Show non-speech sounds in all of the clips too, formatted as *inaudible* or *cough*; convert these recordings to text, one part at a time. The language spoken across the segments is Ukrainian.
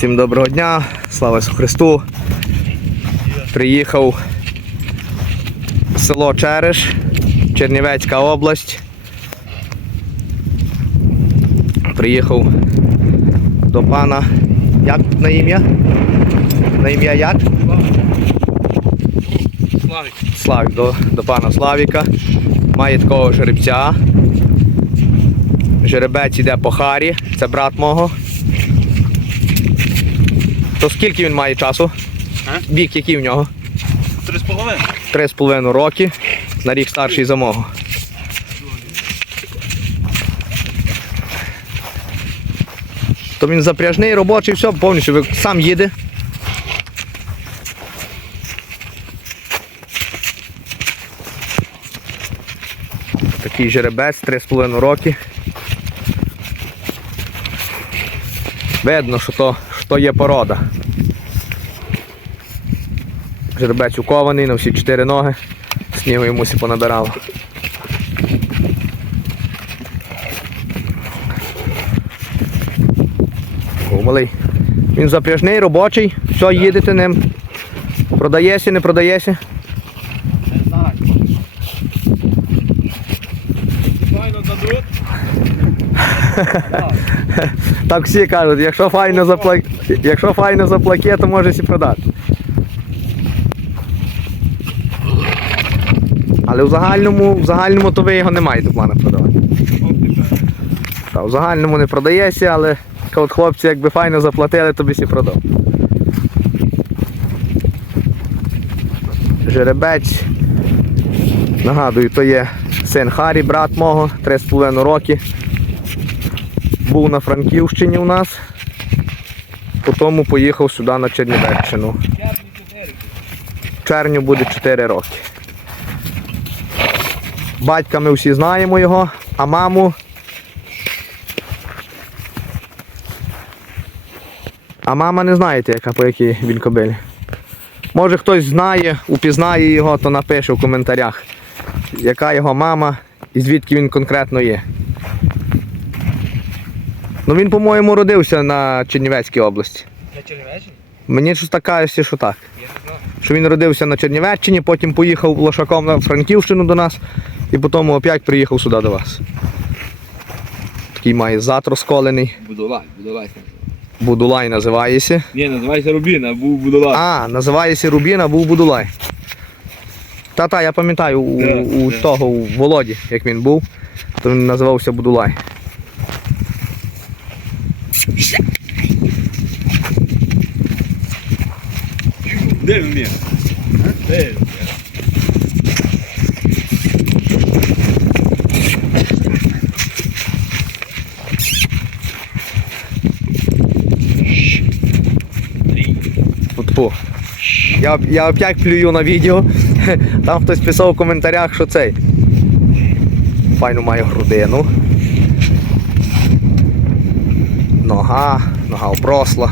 Всім доброго дня, слава Ісусу Христу. Приїхав в село Череш, Чернівецька область. Приїхав до пана. Як на ім'я? На ім'я як? Славик. Славік, до, до пана Славіка. Має такого жеребця. Жеребець іде по Харі, це брат мого. То скільки він має часу? А? Вік який в нього? Три з половиною. Три з половиною роки. На рік старший за мого. То він запряжний, робочий, все, повністю сам їде. Такий жеребець, 3,5 роки. Видно, що то, то є порода. Жеребець укований на всі чотири ноги. Снігу йому сі понабирало. О, малий. Він запряжний, робочий, все, їдете ним. Продаєся, не продаєся. Не знаю. Файно дадуть. *laughs* Так всі кажуть, якщо файно запла... якщо файно заплаке, то може сі продати. Але в загальному, в загальному то ви його не маєте плану продавати. Та, в загальному не продається, але от хлопці якби файно заплатили, то сі продав. Жеребець. Нагадую, то є син Харі, брат мого, 3,5 роки. Був на Франківщині у нас. Потім поїхав сюди на Чернівеччину. В червню буде 4 роки. Батька ми всі знаємо його, а маму. А мама не знаєте, яка по якій він кобилі. Може хтось знає, упізнає його, то напише в коментарях, яка його мама і звідки він конкретно є. Ну він, по-моєму, родився на Чернівецькій області. На Чернівеччині? Мені щось так кажеться, що так. Я не знаю. Що він родився на Чернівеччині, потім поїхав лошаком на Франківщину до нас і потім опять приїхав сюди до вас. Такий має зад розколений. Будулай, Будулай. Будулай називається. Ні, називається Рубін, а був Будулай. А, називається Рубін, а був Будулай. Та-та, я пам'ятаю у, Да, у да. того, у Володі, як він був, то він називався Будулай. Де він є? Де він? Я, я опять плюю на відео. Там хтось писав в коментарях, що цей. Файну маю грудину. Нога, нога обросла,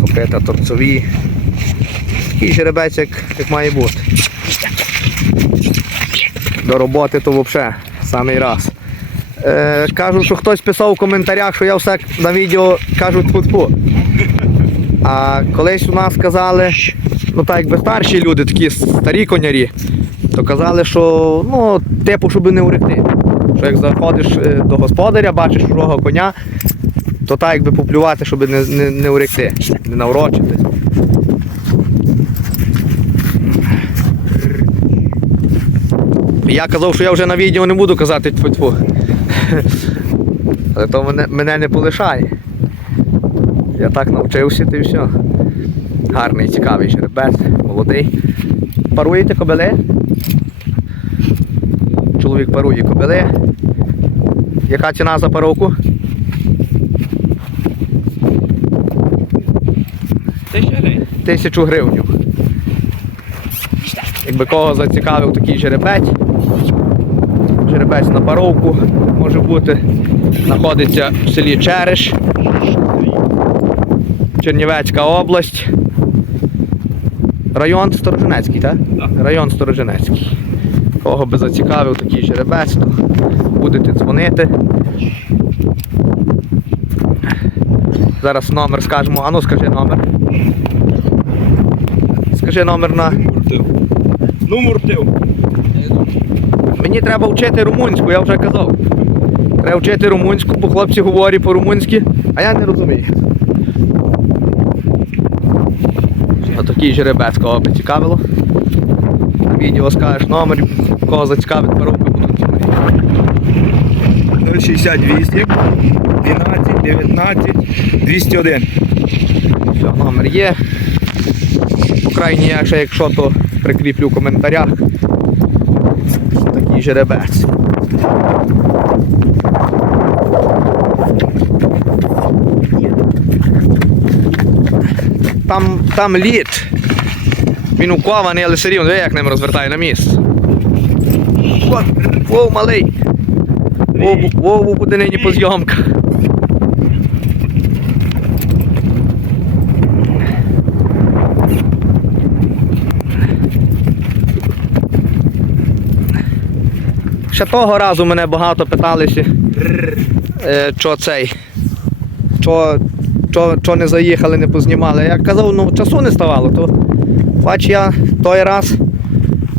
копита торцові. Такий жеребець, як, як має бути. До роботи то взагалі самий раз. Е, кажу, що хтось писав в коментарях, що я все на відео кажу тьфу-тьфу. А колись у нас казали, ну так якби старші люди, такі старі конярі, то казали, що ну, типу, щоб не уректи. Що як заходиш е, до господаря, бачиш чужого коня, то так якби поплювати, щоб не, не, не уректи, не наврочити. Я казав, що я вже на відео не буду казати тьфу-тьфу. *laughs* Але то мене, мене не полишає. Я так навчився, ти все. Гарний, цікавий жеребець, молодий. Паруєте кобили? Чоловік парує кобили. Яка ціна за паровку? Тисячу гривень. Якби кого зацікавив такий жеребець. Жеребець на паровку може бути. Знаходиться в селі Череш. Чернівецька область. Район Сторожинецький, так? Так. Район Сторожинецький. Кого би зацікавив такий жеребець, то будете дзвонити. Зараз номер скажемо. Ану скажи номер. Скажи номер на... Ну муртив. Мені треба вчити румунську, я вже казав. Треба вчити румунську, бо хлопці говорять по-румунськи, а я не розумію. Отакий жеребець, кого би цікавило. На відео скажеш номер, кого зацікавить пару 068 12 19 201. Все, номер є. По крайній, якщо, якщо то прикріплю в коментарях. Такий жеребець. Там там лід. Він укований, але все рівно як ним розвертає на місце. Воу, малий. Вов, Вову буде нині по зйомках. Ще того разу мене багато питалися, е, що цей, що, що, що не заїхали, не познімали. Я казав, ну часу не ставало, то бач я той раз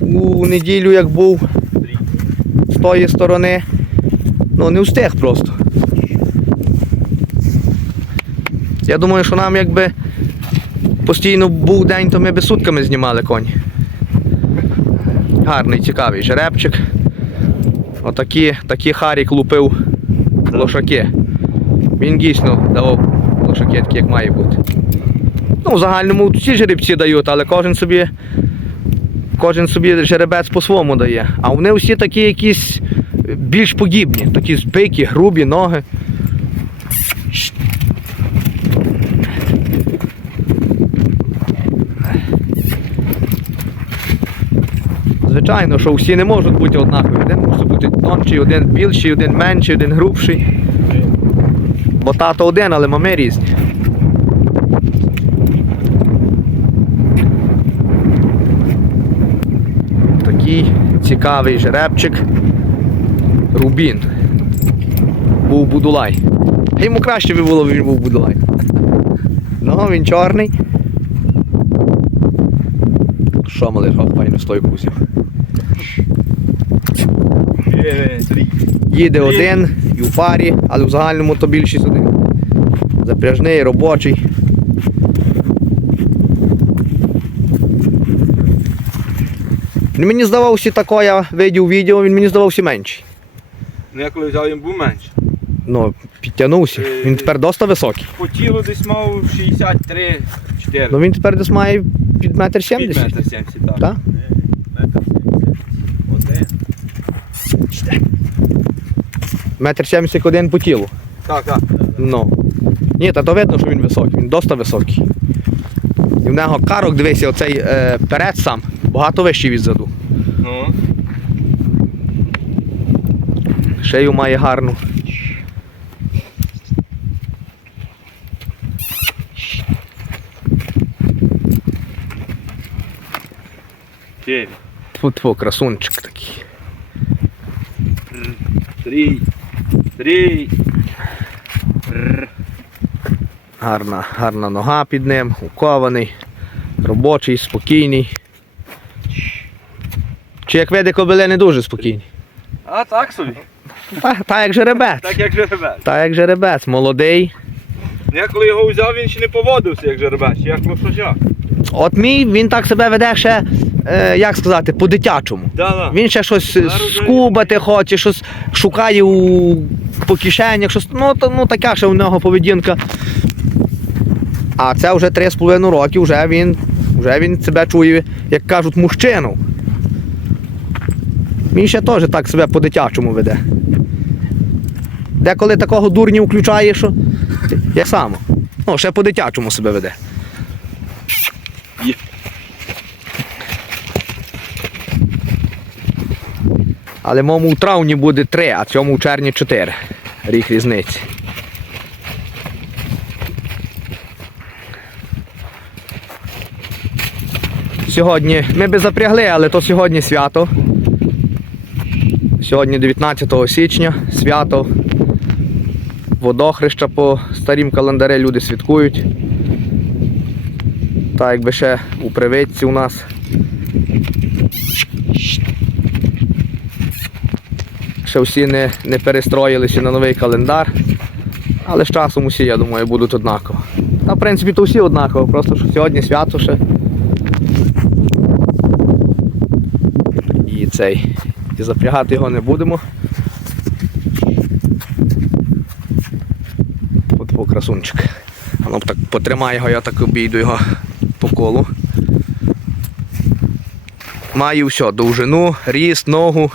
у неділю як був з тої сторони, ну не встиг просто. Я думаю, що нам якби постійно був день, то ми би сутками знімали коні. Гарний, цікавий жеребчик. Отакі такі Харік лупив лошаки. Він дійсно давав лошаки такі, як має бути. Ну, в загальному всі жеребці дають, але кожен собі, кожен собі жеребець по-своєму дає. А вони всі такі якісь більш подібні, такі збикі, грубі ноги. Звичайно, що всі не можуть бути однакові. Один може бути тонший, один більший, один менший, один грубший. Бо тато один, але мами різні. Такий цікавий жеребчик. Рубін. Був Будулай. Йому краще би було, він був Будулай. Ну, він чорний. Що малиш, ох, файно стойку взяв. Їде один і в парі, але в загальному то більшість один. Запряжний, робочий. Він мені здавався тако, я видів відео, він мені здавався менший. Ну, я коли взяв, він був менше. Ну, підтягнувся. Він тепер досить високий. По тілу десь мав 63 4 Ну він тепер десь має під метр Під сімдесят. метр 70, так. Так? Метр сімдесят один по тілу. Так, так. Ну. Ні, та то видно, що він високий, він досить високий. І в нього карок, дивися, оцей е, перед сам, багато вищий від заду. Ну. Шею має гарну. Тьфу-тьфу, красунчик такий. Три. Три. Гарна, гарна нога під ним, укований, робочий, спокійний. Чи як види кобили не дуже спокійні. А так собі. Та, та як жеребець. Так як жеребець. Та як жеребець, молодий. Я коли його взяв, він ще не поводився як жеребець, як лошажак. От мій він так себе веде ще, е, як сказати, по-дитячому. Да, да. Він ще щось скубати хоче, щось шукає у, по кишенях, щось, ну, то, ну така ще у нього поведінка. А це вже 3,5 роки, вже він, вже він себе чує, як кажуть, мужчину. Він ще теж так себе по-дитячому веде. Деколи такого дурня включає, що як само. Ну, ще по-дитячому себе веде. Але моєму у травні буде 3, а цьому у червні 4. Рік різниці. Сьогодні ми би запрягли, але то сьогодні свято. Сьогодні 19 січня, свято. Водохреща по старім календарі люди святкують. Так якби ще у привитці у нас. Ще всі не, не перестроїлися на новий календар. Але з часом усі, я думаю, будуть однаково. Та в принципі то всі однаково, просто що сьогодні свято ще. І цей. І запрягати його не будемо. От красунчик. А ну так потримай його, я так обійду його по колу. Маю все, довжину, ріст, ногу.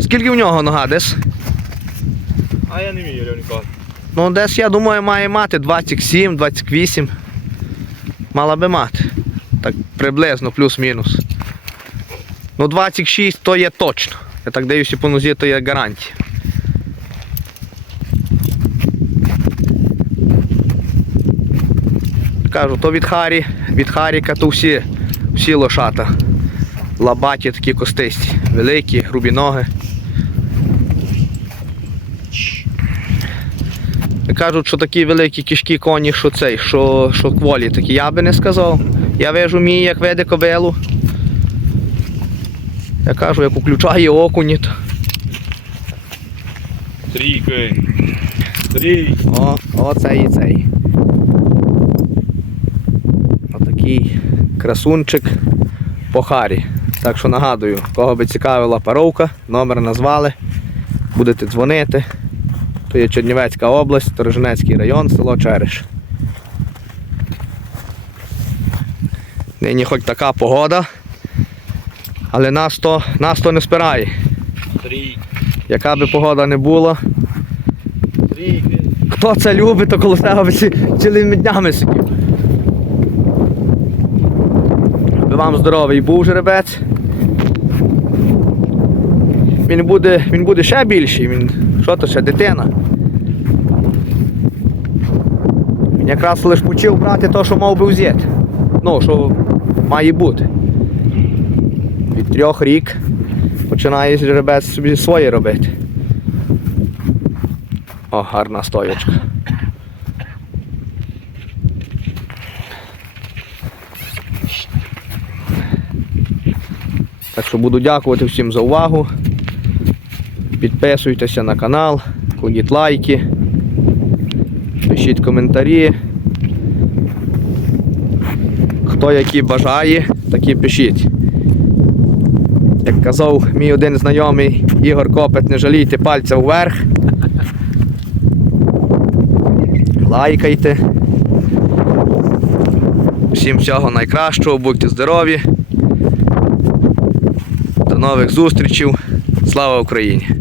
Скільки в нього нога десь? А я не вмію Льонько. Ну, десь, я думаю, має мати 27, 28. Мала би мати. Так приблизно, плюс-мінус. Ну, 26 то є точно. Я так дивлюся по нозі, то є гарантія. Кажу, то від Харі, від Харіка, то всі, всі лошата. Лабаті такі костисті. Великі, грубі ноги. Кажуть, що такі великі кішки коні, що цей, що, що кволі такі. Я би не сказав. Я вижу мій, як веде кобилу. Я кажу, як уключає окуні, то. Трійки. Трій. О, оцей і цей. Отакий красунчик по харі. Так що нагадую, кого би цікавила паровка, номер назвали. Будете дзвонити. То є Чернівецька область, Торожинецький район, село Череш. Нині хоч така погода, але нас то, нас то не спирає. Трій. Яка би погода не була, Трійки. Хто це любить, то коло себе ці- цілими днями сидів. Вам здоровий був жеребець. Він буде, він буде ще більший, він, що то ще, дитина. Він якраз лише почав брати те, що мав би взяти. Ну, що має бути. Трьох рік починає жеребець собі своє робити. О, гарна стоячка. Так що буду дякувати всім за увагу. Підписуйтеся на канал, кладіть лайки, пишіть коментарі. Хто які бажає, такі пишіть. Як казав мій один знайомий Ігор Копет, не жалійте пальця вверх. лайкайте. Всім всього найкращого, будьте здорові. До нових зустрічей. Слава Україні!